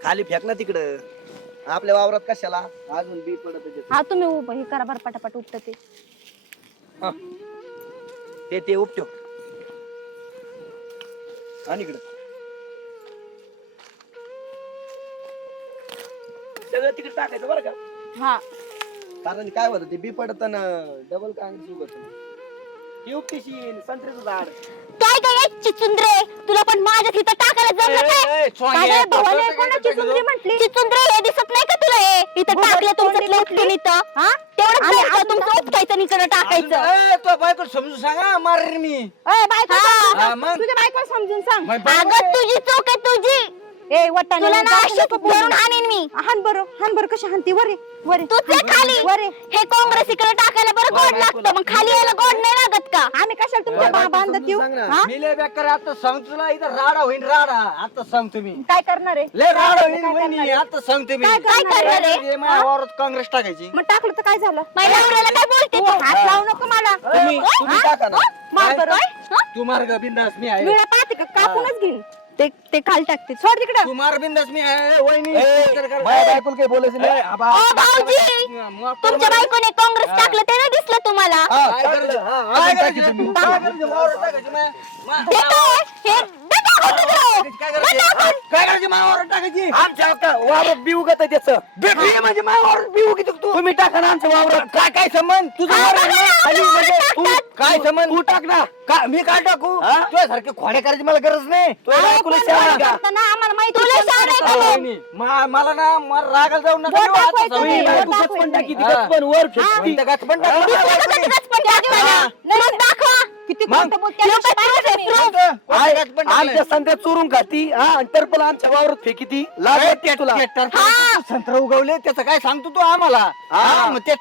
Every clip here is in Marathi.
खाली फेक ना तिकडं. आपल्या वावरात कशाला? अजून बी पडत आहे त्याचं. हा तुम्ही उभं हे करा बरं पटापट उपट ते. ते ते उपटो. आणि इकडं. सगळं तिकडे टाकायचं बरं का? हा. कारण काय होतं ते बी पडत डबल कांग्रेस उगत उपटीशी संत्र्याचं झाड. काय काय चिचुंद्रे? तुला पण माझ्या तिथं टाकायला जमलं काय काय रे, भावाने कोणाची चिचुंद्री म्हटली? चिचुंद्रे हे दिसत नाही का तुला हे इथं टाकलं तुमचं उपटून इथं. हा? तेवढं तुमचं उपटायचं आणि इकडं टाकायचं. तो बायको समजून सांगा मारेन मी. अय, बायको हा, सांग. मग? तुझ्या बायको समजून सांग. मग बायको- अगं तुझी चूक आहे तुझी. ए वटाने तुला ना अशी धरून हाणीन मी. हान बरं हान बरं कशी हानती वरे वरे तू ते खाली. वरे हे काँग्रेस इकडे टाकायला बरं गोड लागतं. मग खाली यायला गोड नाही लागत का? आम्ही कशाला तुमच्या बांधत येऊ? सांग. हा? मी लय बेकार आहे, आता सांगतो तुला. इथं राडा होईन राडा. आता सांगतो मी काय करणार आहे? लय राडा होईन काय वहिनी, करणार आहे? आता सांगतो मी काय करणार आहे? हे माझ्या वावरात काँग्रेस टाकायची. मग टाकलं तर काय झालं? माझ्या नवऱ्याला काय बोलते तू हात लावू नको मला. तुम्ही तुम्ही हा? टाका ना. मार बरं. तू मार ग बिंदास मी आहे. पाहते का? कापूनच घेईन. ते ते खाली टाकते सोड तिकडं तू मार बिंदास मी आहे वहिनी ए, तर कर- माझ्या बायकोला काही बोलायचं नाही आबा. ओ भाऊजी तुमच्या बायकोने काँग्रेस टाकलं ते नाही दिसलं तुम्हाला हा, काय. करायचं? हा, काय अजून करायचं? वावरात टाकायची मा- मा-? हे. काय करायची? काय करायची? माझ्या वावरात टाकायची. आमच्या का- वावरात बी उगत आहे त्याचं बेबी म्हणजे बी तू. तुम्ही टाका ना आमच्या वावरात. काय काय संबंध? तुझं वावर बघा आहे ना, म्हणजे तू. काय संबंध? तू टाक ना. का मी काय टाकू? हा? तुझ्यासारखे खोडे करायची मला गरज नाही. अहो, पण शाळा का? करताना आम्हाला माहिती तुला शाळा आहे का अहो, मग? वहिनी, मा- मला ना मला रागाला जाऊ नका. बोट देऊ आता दाखवायचं सवयी. नाही, बायको बोट गचपण टाकी ती हा. गचपण वर फेकती. गचपण टाकलं गचपण टाकलं ना? मग दाखवा. किती मग? खोटं बोलते. लोकं आय-? आमच्या संध्या चोरून खाती हा आणि टरपल आमच्या वावरात फेकी ती लाज वाटते तुला संत्र उगवले त्याचं काय सांगतो तू आम्हाला हा. मग ते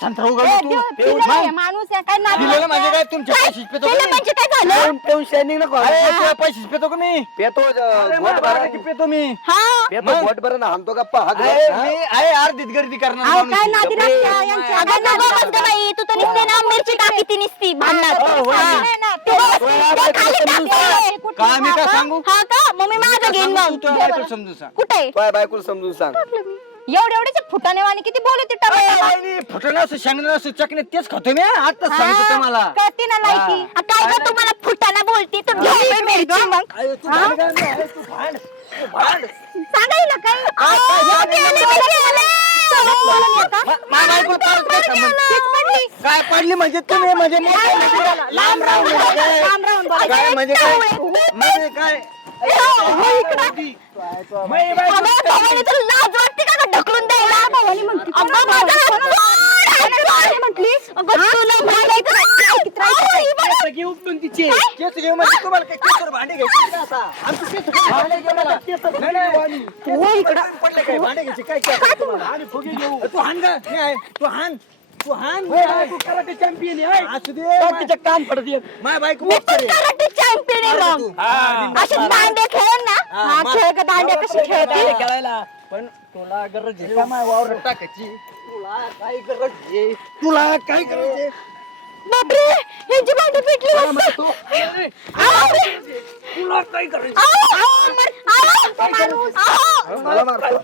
संत्र उगवले ए, तू मग. माणूस आहे, काय? म्हणजे काय तुमच्या काय? पैशात पेतो का? म्हणजे काय झालं पेऊन पेऊन शायनिंग नको अरे. तुझ्या पैशात पेतो का मी पेतो अरे, पेतो मी हा पेतो मग? हाणतो गप्पा हात आहे, वर. मी आहे अर्धीत गर्दी करणार अहो, माणूस काय आहे. नादी गप्रे. लागते यांच्या? अगं, नको बस गं बाई, तू तर नुसती ना मिरची नुसती भांडणात. हो, हो, हा. हो. तू बस, हो, ते खाली समजून टाकते. कुठली का मी काय हा, सांगू? हा का मग मी माझं घेईन सांगू मग तू तुझ्या बायकोला समजून सांग कुठे तुझ्या बायकोला समजून सांग एवढे एवढेचे फुटाने वाणी किती बोलते फुटणं असं शेंगणं असं चकणे तेच खातो मी. आता सांगतो तुम्हाला कळते ना लायकी आ, काय गं तुम्हाला फुटाना बोलती तर घेऊन ये मिरची मग अरे, तू? भांड काय नाही, तू भांड तू भांड सांगायला काय अहो, गेले, गेले. सगळं बोलून येतं. मा- मा- बायको परत काय? गेलं. तीच पडली. काय पडली म्हणजे तुम्ही म्हणजे लांब राहून बोला? लांब राहून बोला. काय म्हणजे काय म्हणजे काय? हो, इकडं. मै बायको अगं, भवानी, तुला लाज वाटते का गं ढकलून द्यायला? अगं, माझा हात सोड, हात सोड. अगं, तुला माहिती का? अहो, ही बघ. सगळी उपटून तिचे. केस घेऊ म्हणजे तुम्हाला काय केसवर भांडे घ्यायचे का आता? आमचं केस भांडे घेऊ मला नाही, नाही. केस पडले काय? भांडे घ्यायचे काय केस तुम्हाला? आम्ही फुगे घेऊ तू हाण गा. मी आहे तू हाण तू. तू कराटे चॅम्पियन आहे असू दे बाकीचं काम पडत येत माय बायको मी बघतो पण रे. कराटे चॅम्पियन आहे मार मग. तू. हा, असे दांडे खेळ ना. हा, मार. खेळ का दांड्या कशी खेळते? खेळायला. पण तुला गरज आहे. टाकायची तुला काय गरज आहे? तुला काय गरज आहे? बापरे यांची भांडी पेटली वाटतं. मारतो. अरे, आहो, तुला काय गरज आहो, आहो, मर- आहो, तो माणूस, आहो, मला मारतो. आहो,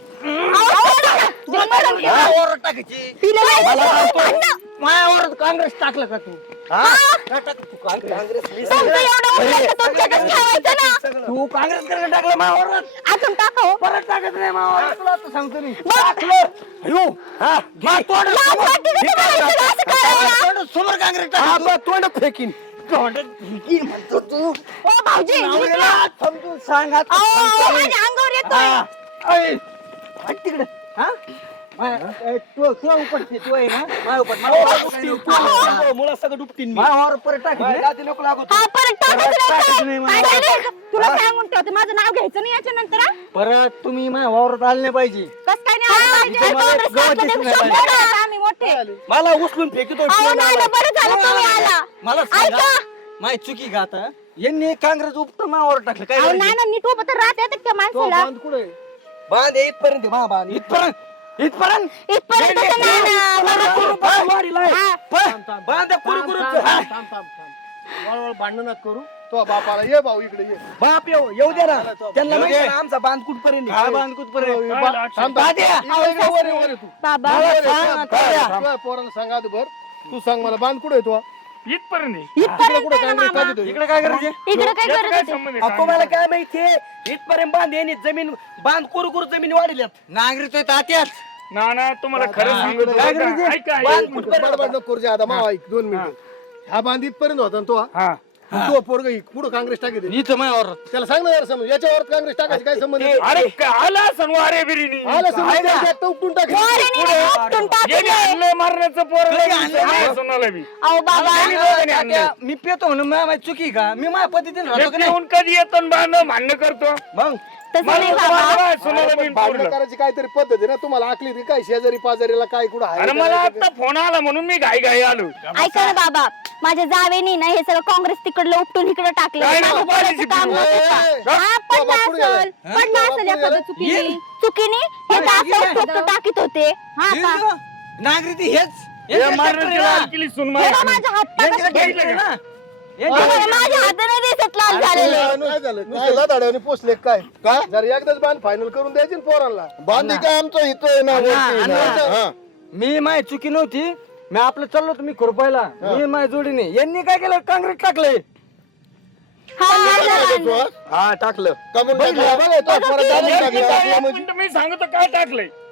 सोडा. माझ्या वावरात टाकायची. पिलेलं आहे. मला मारतो. भांडणं. माझ्या वावरात काँग्रेस टाकलं का तू? हा. का टाकलं तू. काँग्रेस काँग्रेस मी तुमचं एवढं उरलं तर तुमच्याकडे ठेवायचं ना. तू काँग्रेस करायला टाकलं माझ्या वावरात अजून टाकाव. परत टाकत नाही माझ्या वावरात तुला आता सांगतो मी. अयो. हा. असं करायला? समोर काँग्रेस हा टाकलं बा, तोंड फेकीन. तोंडात म्हणतो तू. ओ भाऊजी नवऱ्याला हात समजून सांग हात अहो, समजून. माझ्या अंगावर येतोय. हा. अय, हट तिकडे. हा? सगळं डुबतीन परत नको. हा नाही? तुला सांगून ठेवते माझं नाव घ्यायचं नाही याच्या नंतर हा? परत तुम्ही माझ्या वावरात आले नाही पाहिजे. कस काय नाही आलं पाहिजे? तुम्हाला काँग्रेस गवत टाकलं दिसून ते नाही शंभर पाहिजे. आहेत आम्ही मोठे. मला उचलून फेकितो अहो नाही ना, बरं झालं तुम्ही आला. मला सांगा. ऐका. माझी चुकी का आता? यांनी काँग्रेस उपट माझ्यावर टाकलं. काय अहो करायचं? नाही ना नीट उभं तर राहत येतात त्या माणसाला. बांध इथपर्यंत मा बांध. इथपर्यंत. इथपर्यंत इथपर्यंत तर नाही ना मला- हा, हा. पण बांध कुरु कुरु हा. वळवळ भांडण नका करू तो बापाला ये भाऊ इकडे ये बाप येऊ येऊ दे ना त्यांना माहिती. आहे ना आमचा बांध कुठपर्यंत आहे. आहे. बा- थांब, थांब. दाद्या. इकडे इकडे वर ये, वर ये तू. बाबा थांब, थांब. थांब. तुझ्या सांगा भर तू सांग मला बांध कुठे तो इथपर्यंत आहे. इकडे काय करायचे? इकडे काय याचं करत काय होते संबंध आहे? अहो, तुम्हाला? काय माहितीये? इथपर्यंत बांध यांनी जमीन बांध करू करू जमीन वाढल्यात. नागरिक तात्याच ना ना तुम्हाला खरं सांगतो. काय बरं का? करायचे? ऐका. बांध नको करू जे आता मावा ऐक दोन मिनिट. हा. बांध इथपर्यंत होता ना तो हा? हा. तो पोरग कुठं काँग्रेस टाकी दे इथं माझ्यावर त्याला सांग ना जरा समज याच्यावर काँग्रेस टाकायची काय संबंध आहे? अरे का- आला सण वारे बिरिनी. आलं समज एकटं उपटून टाक पोरीने ना उपटून येणे टाकलंय. आणलं मारण्याचं पोर कधी आणलं? सोनाला बी अहो बाबा. तात्या, मी पेतो म्हणून माझ्या माझी चुकी का? मी माझ्या पद्धतीने राहतो का नाही? येऊन कधी येतो आणि भांडण भांडण करतो? मग? तसं मला नाही तर बाबा. सोनाला भांडण. करायची काहीतरी पद्धत आहे ना तुम्हाला? आकली ती काय? शेजारी पाजारीला काय कुठं आहे अरे मला आता फोन आला म्हणून मी घाई घाई आलो. ऐका ना बाबा माझ्या जावेनी ना हे सगळं काँग्रेस तिकडलं उपटून इकडे टाकलं. काय माझं नको पोराचं पाहिजे काम. नव्हतं का? ए, हा, पडलं पडलं असेल एखादं. चुकीने. चुकीने हे तर असं उपटून टाकीत होते. हा का? नागरिक हेच. हे सुन हे बघ, माझ्या हात पाय बघ, माझ्या हाताने दिसत लाल झालेले. काय झालं? नुसतं लदाड्याने पोचले काय? का जर एकदाच बांध फायनल करून द्यायची ना पोरांना. बांधी काय आमचं? इथं आहे ना वरती. हा. मी माझी चुकी नव्हती. मी आपलं चाललो तुम्ही खुरपायला. मी माझ्या जोडीने. यांनी काय केलं? काँग्रेस टाकलंय. हा, टाकलं हा? हा टाकलं. का म्हणून? बघ, म्हणजे. मी सांगतो काय टाकलंय.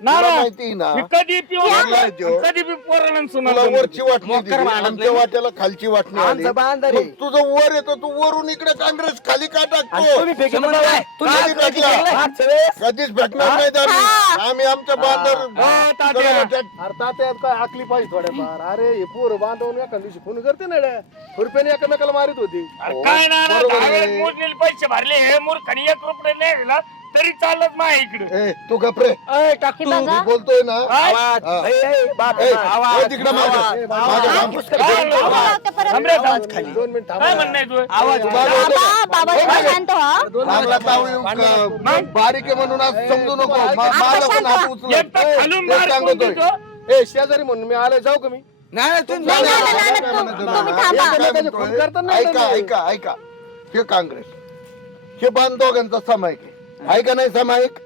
तुला ना. माहिती ना मी कधी पिऊन तुला आणलं, जो- कधी बी पोराला तुला सुनाला वरची वाटणी मोकर दिली भांडत आमच्या नाही. वाट्याला खालची वाटणी आली आमचं बांधारे. मग तुझं वर येतो तू वरून इकडे काँग्रेस खाली का टाकतो तुम्ही. तुम्ही. मागच्या वेळेस कधीच भेटणार नाही. हा. आम्ही आमच्या बांधर हा, तात्या. अरे तात्यात काय आकली पाहिजे थोड्याफार अरे हे पोरं बांधवून एका दिवशी फोन करते ना रे. खुरप्याने एकमेकाला मारित होती अरे काय ना ना, बरोबर दहा आहे. वेळेस मोजलेले पैसे भरले हे मूर्खाने एक रुपये नाही दिला तरी चालत नाही इकडे. तू कपरे बोलतोय ना तिकडे आवाज, बारीक म्हणून आज समजू नको. ए, शेजारी म्हणून मी आलो जाऊ का मी? नाही ऐका ऐका ऐका. हे काँग्रेस. हे बांधव यांचा आहे. आहे का नाही सामायिक?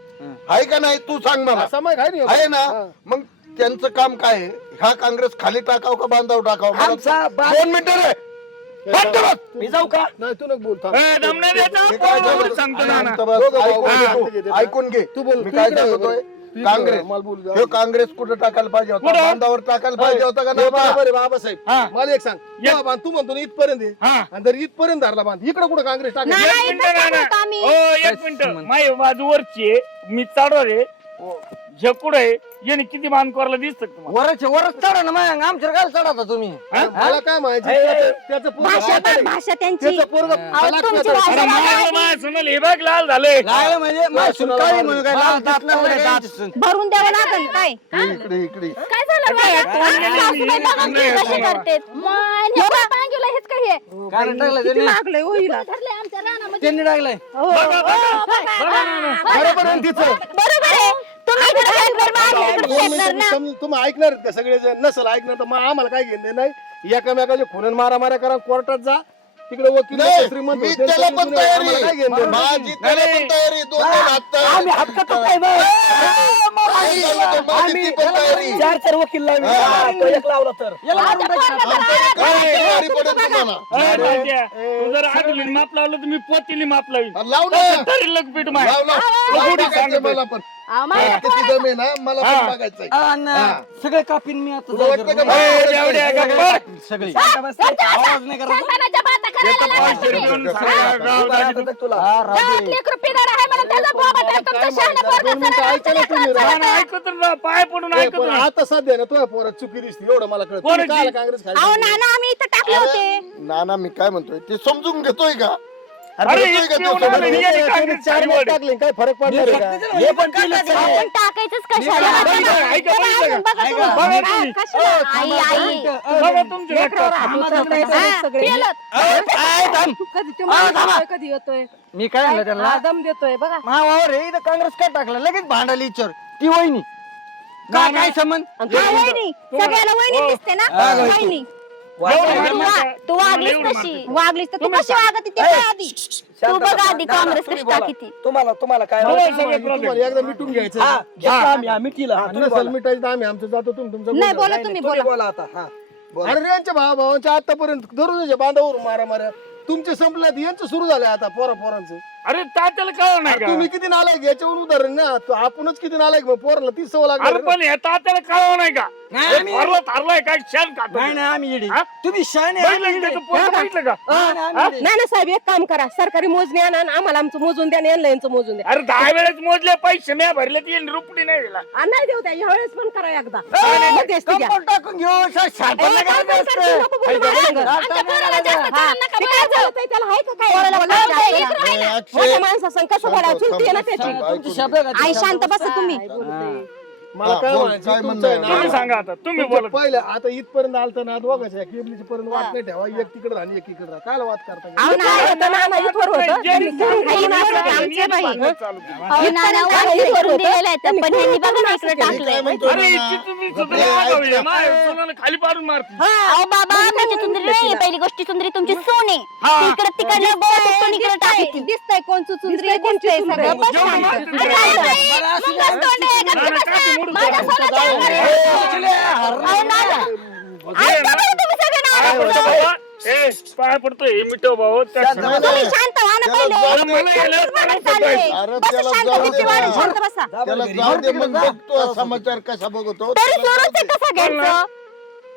आहे का नाही? तू सांग मला. माहीत आहे आहे ना? मग त्यांचं काम काय आहे? ह्या काँग्रेस खाली टाकाव का बांधाव टाकाव? मला आमचा बा- दोन मिनिटं रे. बंद कर. मी जाऊ का? नाही तू नको मी काय बोलतो? सांगतो ना ना. शांत बस. दोघं भाऊ ऐकून घे तू. घेते. ऐकून घे. तू बोल मी तू काय इकडे सांगतोय? बोल. काँग्रेस. मला बोल. हे काँग्रेस कुठं टाकायला पाहिजे होता कुठं? बांधावर टाकायला पाहिजे होता का हे नाही बरोबर आहे बाबासाहेब हा. मला एक सांग बांध तू म्हणतो ना इथपर्यंत आहे. हा. आणि जर इथपर्यंत धरला बांध इकडे कुठं काँग्रेस टाकेल नाही, एक मिनिट आम्ही. एक आहे मी चाडवर आहे झेकुड याने किती मान करायला दिसत वरच वरच ना मग. चढा तुम्ही? मला काय माहिती? हे बघ लाल झाले. माय भरून द्यावं लागल. काय? इकडे इकडे काय झालं हेच कारण हो, त्यांनी. हो, आमच्या टाकलंय. बरोबर तुम्ही ऐकणार का सगळे जण नसल ऐकणार तर मग आम्हाला काय घेणे नाही एकामेकाचे खुनन मारा मारा करा कोर्टात जा. तिकडे वकील नाही, श्रीमंत मी होते, त्याला पण. तयारी आम्हाला काय घेणं देणं? माझी त्याला पण तयारी दोन दोन हात आम्ही हक्काचं काय मग? आई झालं तर माझी ती पण तयारी चार चार वकील लावले. हा. तो एक लावला तर याला मारून टाका. आमच्याकडे काय तयारी पडेल तुम्हाला अरे तात्या, तू जर आगली माप लावलं तर मी पोतीली माप लाव ना तरी लग पीठ माय लाव लाव लाव टाकायचं मला पण हा, किती आहे मला पण बघायचंय हा, ना. सगळे कापीन मी आता तुला वाटतं का जाऊ ए, मला एवढ्या बघायचंय? गप्पा. सगळे आवाज नाही करायचा बाता करायला येतं लागला पाचशे तुम्ही. रुपये सगळं गाव दाखवतं. तुला. हा, राहू गावात दे. लेकरं पिदाड आहे म्हणून त्याचा बाबा तर तुमचं शहाणं पोरगं दोन मिनिटं सगळं ऐका ना तुम्ही आमच्या राव. ना, ऐकतो ना? पाय पडून ए, ऐकतो पण ना आता सध्या ना तुझ्या पोरात चुकी दिसते. एवढं मला कळत काँग्रेस अहो नाना आम्ही इथं टाकले होते. ना ना मी काय म्हणतोय? ते समजून घेतोय का? अरे येतोय का इतकी तो होणार समोर? नाही, याने काँग्रेस चार खाली मॅच वळली. टाकले काय फरक पडणार आहे का हे पण केलं ते. आपण टाकायचंच कशाला बघा, बघा, ऐका, चला, बघितलं अजून बघा ऐका. तुम्ही. बघा हा, तुम्ही. कशाला? आई आई बघा तुमच्या लेकरावर डोक्यात. हात उचलताय हा, सगळे केलं. काय थांब. कधी ते माणूस येतोय, कधी येतोय मी काय म्हणलं त्यांना हा, दम देतोय बघा मावावर हे इथं काँग्रेस काय टाकलं लगेच भांडायला विचार ती वहिनी काय काय संबंध हा, वहिनी सगळ्याला वहिनी हो. दिसते ना वहिनी तू वागलीस कशी. वागलीस तर तू कशी. वागत ते काय आधी? तू बघ आधी काँग्रेस कशी टाकी ती तुम्हाला तुम्हाला काय. एकदा मिटून घ्यायचं. हा घेतो आम्ही मिटीला हा, तुम्ही नसेल बोला. मिटायचं तर आम्ही. आमचं जातो तुम्ही तुमचं नाही बोला. बोला तुम्ही बोला. बोला आता. हा बोला. अरे यांच्या भावा भावांच्या आतापर्यंत दररोज बांधावर मारा मारा तुमचे संपल्यात यांचं सुरू झालंय आता पोरा पोरांचं अरे तात्याला कळलं नाही अरे का? तुम्ही किती नालायक याच्यावरून उदाहरण ना. तो आपणच किती नालायक मग पोराला तीच सवय अरे लागणार पण हे तात्याला कळलं नाही का? नाही, आम्ही- ठरलं ठरलंय काय? शेण खातो नाही नाही आम्ही येडी. हा? तुम्ही शाने बघितलं की बघितलं का? नाही ना साहेब एक काम करा. सरकारी मोजणी आणा आणि आम्हाला आमचं मोजून द्या आणि यांना यांचं मोजून द्या. अरे दहा वेळेस मोजले पैसे मी भरले ती रुपडी नाही दिला. आ, नाही देऊ द्या. यावेळेस पण करा एकदा. घ्या. कंपाऊंड टाकून घेऊ ए, नाही काय करायचं करते? असतं. नको बोलू मला सांग. आमच्या पोराला जास्त हा. कळलं नका ते काय बोलायचं. बोलत आहे, त्याला आहे का काय पोराला आहे. मोठ्या कसं बोलावं? चुलती आहे ना त्याची? शब्द आई शांत बसा तुम्ही. मला हा, काय म्हणायचं? तुमचं आहे ना, सांगा आता तुम्ही तुमचं बोला. पहिलं आता इथपर्यंत आलतं ना दोघांच्या केबलीची पर्यंत वाट नाही ठेवा एक तिकडे आणि एक इकडे राहा काय वाद करता अहो, नाही, होतं ना, ना, इथवर होतं. त्यांनी करून काही खाल्लं नाही, ना. आमचे बाई. चालू अहो, नाना, वाटणी करून दिलेलं आहे तर पण ह्यांनी बघा ना इकडे मी काय टाकलंय. म्हणतो अरे ना, इतकी तुम्ही ए, सुद्धा ऐक वागावी. ना. माझ्या सोनाला खाली पाडून मारते. अहो बाबा सुंदरी नाही पहिली गोष्टी सुंदरी तुमची सोने. इकडे तिकडे बोट पण इकडे टाकी दिसतंय कोण चुचुंदरी आहे, कोणची. बस जेवढं अरे, मग. बस तोंड आहे, गप्प नाना, बसा. काय ते मोडून माझ्या टाकतो? सोन्याच्या अंगावर. उचले, हर- अहो, नाना. ऐका बरं तुम्ही सगळे काय नाना. पडतो बाबा? ए पाय पडतो हे मिठो भाऊ त्या नाही, क्षणाला- तुम्ही नाही. शांत व्हा ना त्याला पहिले. जाऊ दे. मला गेल्यावर शांत काय चालू आहे. अरे बसा त्याला शांत, जाऊ भीती दे वाढून ना. शांत बसा. त्याला जाऊ दे मग बघतो समाचार कसा बघतो तरी सुरूच आहे कसं घ्यायचं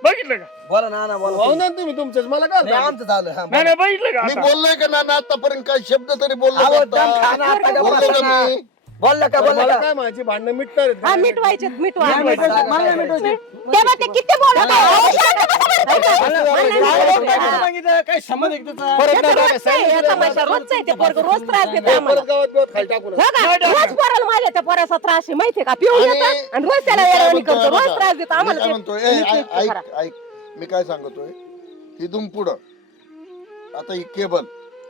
बघितलं का बोला ना ना बोला भाऊ ना तुम्ही तुमचंच मला काय नाही, आमचं झालं हा, नाही नाही बघितलं का मी आता? बोललोय का ना आतापर्यंत काय शब्द तरी बोललो अहो, का दम आता? खा ना, आता गप्प बोललो बसा का ना. मी? बोलला का बोलला मला का काय म्हणायची भांडणं मिटणार आहेत हा का? मिटवायचे मिटवा नाही, मिटवायचे. मला नाही मिटवायचे. तेव्हा ते किती बोलत आहे. अहो, शांत बसा बरं तुम्ही. काय काय सांगितलं? काय संबंध आहे त्याचा? परत नाही टाका, रोजचं आहे, सांगितलं याचा ना. तमाशा रोजचा आहे ते पोरगं रोज त्रास देते हे आम्हाला परत गावात बिवात खाली टाकू नका. हो का? रोज पोराला माझ्या त्या पोराचा त्रास आहे माहितीये का पिऊन आणि- येतात आणि रोज त्याला येडवणी करतो रोज. त्रास देतो मी आम्हाला काय ते म्हणतोय ए, नीट ऐक नीट करा. ऐक ऐक मी काय सांगतोय इथून पुढं आता ही केबल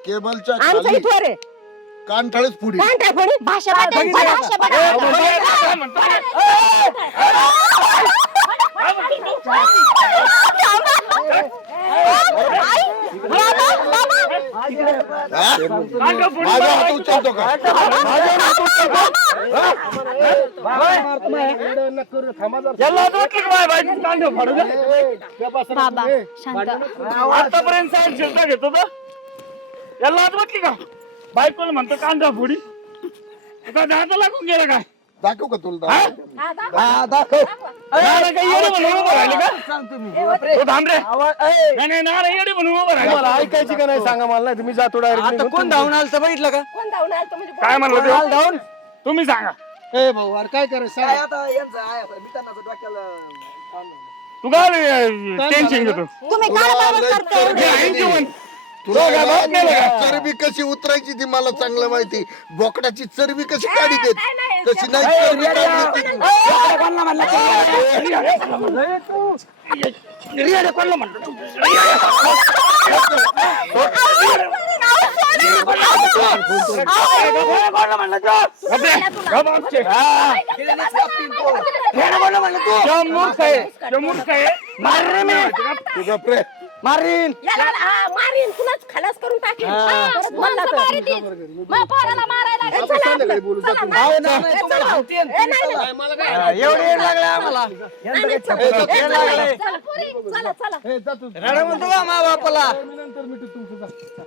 केबलच्या आमचं खाली इथवर आहे कानठाळच पुढे काय कोणी भाषा बदल, भाषा बदल. आई, बाबा, बाबा. हा? पुढे माझा हात. उचलतो का. याला वाटलं माझ्या बायकोचं फाडू बाबा. शांत आतापर्यंत साहेब शिरता घेतो तो याला वाटली का बायकोला म्हणतो कांदा फोडी. तुका दादा लागून गेला काय? दाखव का तुला हा? हा, दाखव. नाना काही येडे म्हणून उभं राहिले का? सांग तुम्ही. तो थांब रे. नाही नाही नाना येडे म्हणून उभं राहिले. तुम्हाला ऐकायची का नाही सांगा मला नाही मी जातो डायरेक्ट आता कोण धावून आलं तर बघितलं का? कोण धावून आलं म्हणजे काय म्हणलं कोण आलं ते धावून? तुम्ही सांगा. ए भाऊ अरे काय करायचं काय सांग. आता यांचं आहे आता मिटानाचं डोक्याला ताण नाही. तू काय टेन्शन घेतो? तुम्ही काय बरोबर करताय आहे. जीवन तुला का? चरबी कशी उतरायची ती मला चांगलं माहिती. बोकडाची चरबी कशी काढी देत तशी नाही चरबी काढली ती. कोणाला म्हणलं? मार. मारीन याला हा, मारीन तुलाच खलास करून टाकेन परत म्हणला तर. मग पोराला मारायला लागेल. चला संध्याकाळी. बोलू, चला, जातो. भाऊ. नाही, नाही, ए, चला. ए, नाही, मला काय हा, एवढे येड लागले आम्हाला नाही, नाही, चला. ए. चला, चला, पोरी, चला, चला. ए, जा तू. रेडा म्हणतो का मा बापाला मी नंतर मिटू तुमचं जा.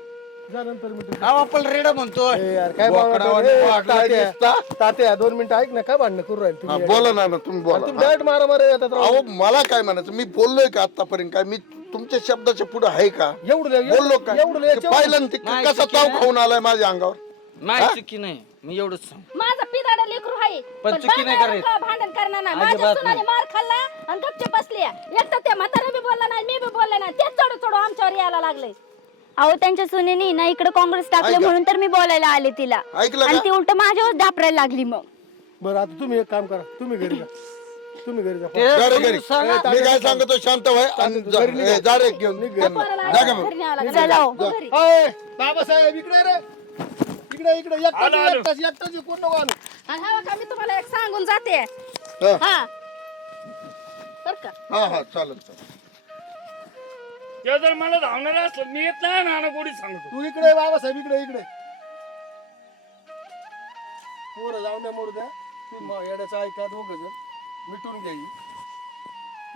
जा नंतर मिटू हा बापाला रेडा म्हणतो ए, यार काय? ए, वागलाय तात्या, दिसता. तात्या दोन मिनिटं ऐक ना काय भांडणं करू राहील हा, तुम्ही बोला ना ना तुम्ही तुम्ही बोला डायरेक्ट मारा मारा येतात राव. अहो मला काय म्हणायचं मी बोललोय का आतापर्यंत काय मी तुमच्या शब्दाच्या पुढे आहे का? एवढं बोललो का? एवढं ते याच्यावर- पाहिलं ना ते नाही, कसा चुकी ताव नाही. खाऊन आलाय माझ्या अंगावर? नाही चुकी नाही. मी एवढंच सांग माझं पिदाड लेकरू आहे. पण चुकी नाही भांडण- करायची. भांडण करणार नाही. अजिबात माझ्या सुनाने नाही. मार खाल्ला आणि गपचे बसले एक तर ते म्हातारा बी बोलला नाही मी बी बोलले नाही. तेच चढू चढू आमच्यावर यायला लागले अहो त्यांच्या सुनेनी ना इकडे काँग्रेस टाकले ऐका. म्हणून तर मी बोलायला आले तिला. ऐकलं आणि का? ती उलट माझ्यावर दापरायला लागली मग. बरं आता तुम्ही एक काम करा. तुम्ही घरी जा. तुम्ही घरी जा. घरी. घरी सांगा. मी काय सांगतो शांत व्हाय. आणि जा- घरी निघा. ए, जा रे. घेऊन त्यांना. जा का मग? चला हो. अय, बाबासाहेब इकडे रे. इकडे इकडे. एकटाच आलो, आलो. एकटाच एकटाच कोण नको आणि हा बघा, मी तुम्हाला एक सांगून जाते. हा. हा. बर का? हा हा चालेल चालेल. ते जर मला धावणार असलं मी येत नाही नाना गोडी सांगतो. तू इकडे बाबासाहेब इकडे इकडे. पोरं जाऊन द्या मोरू द्या. तू येड्याचं ऐका दोघ जण. मिटून ही.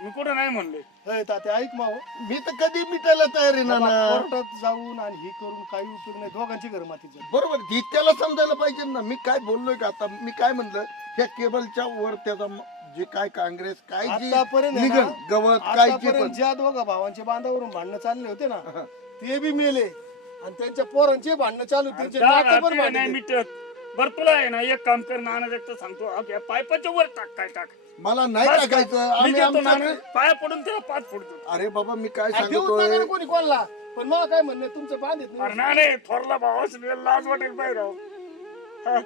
मी कुठं नाही म्हणले. अय, तात्या ऐक माव मी तर कधी मिटायला तयार आहे ना कोर्टात जाऊन आणि हे करून काही उपयोग नाही दोघांची घर मातीचं बरोबर ही त्याला समजायला पाहिजे ना. मी काय बोललोय का आता? मी काय म्हणलं? ह्या केबलच्या वर त्याचा म- जे काय काँग्रेस काय जे आतापर्यंत आहे निघल ना, गवत काय जे आतापर्यंत पण. ज्या दोघा भावांच्या बांधावरून भांडणं चालले होते ना ते बी मेले. आणि त्यांच्या पोरांचे भांडणं चालू त्यांचे जा नातं पण रात्री नाही भांडले. मिटत. बर तुला आहे ना एक काम कर नाना एकटं सांगतो. अग, या पायपाच्या वर टाक काय टाक. मला नाही बस का? टाकायचं. मी आम्ही देतो नाना आमचं पाया पडून त्याला पाच फुटतो अरे बाबा मी काय आ, देऊच नका ना सांगतोय कोणी कोणला? पण मला काय म्हणणं आहे, तुमचं बांधित अरे नाही. नाने थोरला भाव असं लाज वाटेल पाहिजे राव हा.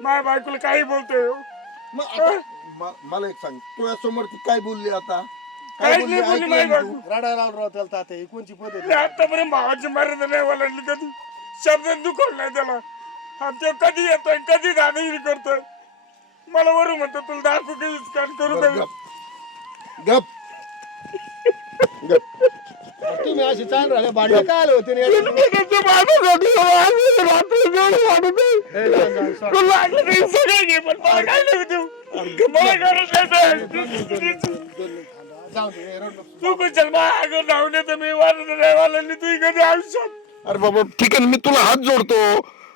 माझ्या बायकोला काही बोलतोय हो. मग आता म- मला एक सांग तुझ्या समोर ती काय बोलली आता? काय काहीच बोलली? नाही बोलली ऐकलं माझी ना तू? बायको रडायला राव त्याला तात्या ही कोणची पद्धत मी आहे? आतापर्यंत भावाची मर्यादा नाही ओलांडली कधी. शब्द दुखवलाय त्याला. आणि ते कधी येतोय कधी दादागिरी करतोय? मला वरून म्हणतो तुला दाखवू काही स्कॅन करू बरं, दे गप. गप. गप. तुम्ही अशी चाल राहिले भांडण काय आले होते. तुला लागलं सगळं घे पण मला देऊ मला गरज नाही. तू कुशल मी नाही तू आयुष्यात. अरे बाबा ठीक आहे ना मी तुला हात जोडतो.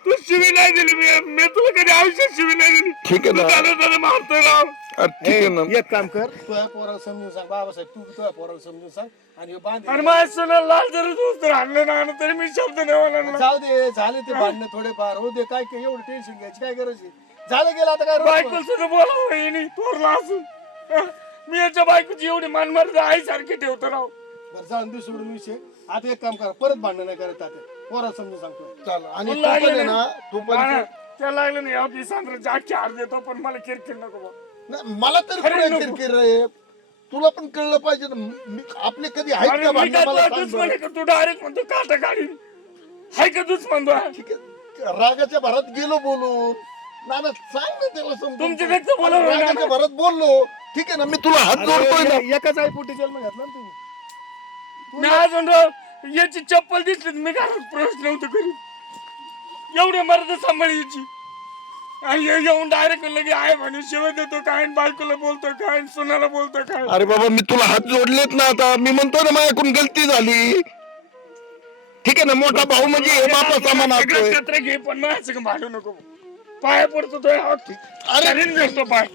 तू शिवी नाही दिली मी मी तुला कधी आयुष्यात शिवी नाही दिली. ठीक आहे तू ना. त्याला त्याला मारतोय राव. अरे ठीक आहे ना. एक काम कर तुझ्या पोराला समजून सांग बाबासाहेब तू तुझ्या पोराला समजून सांग आणि हे बांध. आणि माझ्या सोन्याला लाल जरी तू तर आणलं ना तरी मी शब्द नाही ओलांडला जाऊ दे झाले ते भांडणं थोडेफार. हो दे काय काय एवढं टेन्शन घ्यायची काय गरज आहे? झालं गेलं आता काय बायको रडू सुद्धा बोलावं वहिनी थोरला असून? मी याच्या बायकोची एवढी मानमार आई सारखी ठेवतो राव. बरं जाऊन दे सोडून विषय. आता एक काम करा परत भांडण नाही करत आता. पोराला समजून सांगतो. चाल आणि तू तुला पण आहे लागलं ना तू पण मला- त्याला लागलं नाही. आपली सांद्र जागची हार देतो पण मला किरकिर नको बा. नाही, मला तर नको. किरकिर आहे? तुला पण कळलं पाहिजे ना मी आपले कधी आहेत अरे का मी भांडणं? काय मला तुला सांग दुश्मन आहे. का? तू डायरेक्ट म्हणतो काटा काढी. हाय का दुश्मन तू ठीक आहे. रागाच्या भरात गेलो बोलून. नाना सांग ना त्याला समजून. तुमच्या व्यक्त बोला ना. रागाच्या भरात बोललो. ठीक आहे ना मी तुला हात जोडतोय ना. एकाच आई पोटी जन्म घातला ना तुम्ही. मी अजून राव. याची चप्पल दिसली तर मी घरात प्रवेश नव्हतं करीत. एवढे मर्द सांभाळी याची आणि येऊन डायरेक्ट लगे आहे म्हणे शिवाय देतो काय आणि बायकोला बोलतो काय आणि सुनाला बोलतो काय अरे बाबा मी तुला हात जोडलेत ना आता. मी म्हणतो ना माझ्याकडून गलती झाली. ठीक आहे ना मोठा भाऊ म्हणजे हे बापा सामान असतोय. घे पण माझं भांडू नको. पाया पडतो तो अरे पाय.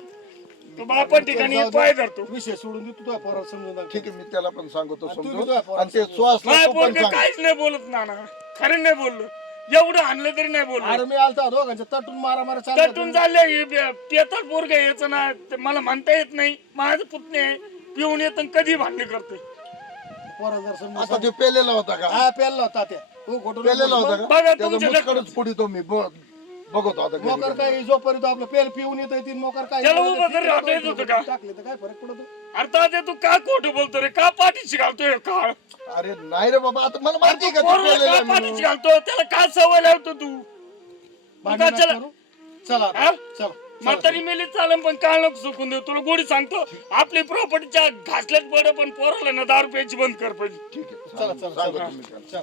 तो बापा ठिकाणी. पाय धरतो. विषय सोडून दे तू तुझ्या पोराला समजून ठीक आहे मी त्याला पण सांगतो तुम्ही समजून. तुझ्या पोराला आणि ते समजून. श्वास तो काहीच नाही बोलत ना ना खरं नाही बोललो. एवढं आणलं तरी नाही अरे बोललो मी आलता दोघांच्या. तटून मारा मारा चालला चालले पेतात पोरग याचं ना ते मला म्हणता येत नाही. माझं पुतणे आहे. पिऊन येत कधी भांडणे करते पोराला जर समजून आता सांग. ते पेलेला होता का? हा प्यायला होता त्या खोटं पेलेला होता का? बघा त्याचा तुमच्या मुस्कडच पुढितो मी ब- बघतो आता घरी मोकर. काय जोपर्यंत आपलं पेल पिऊन येत येतील मोकर काय त्याला उभं तरी येत होतं का? टाकले तर काय फरक पडतो अर्थात हे तू का खोटं बोलतो रे का पाठीशी घालतोय काळ अरे नाही रे बाबा आता मला माहिती आहे का तू पोरला पेलेला का आहे पाठीशी म्हणून. घालतो त्याला काय सवय लावतो तू तू भांडण नका चला करू. चला आता. हा? चला म्हातारी मेली चालेल पण काळ नको सुकून देऊ तुला गोडी सांगतो आपली प्रॉपर्टीच्या घासल्यात पड पण पोराला ना दारू प्यायची बंद कर पाहिजे ठीक आहे चला सांग- चला सांगतो चला तुम्ही त्याला. चला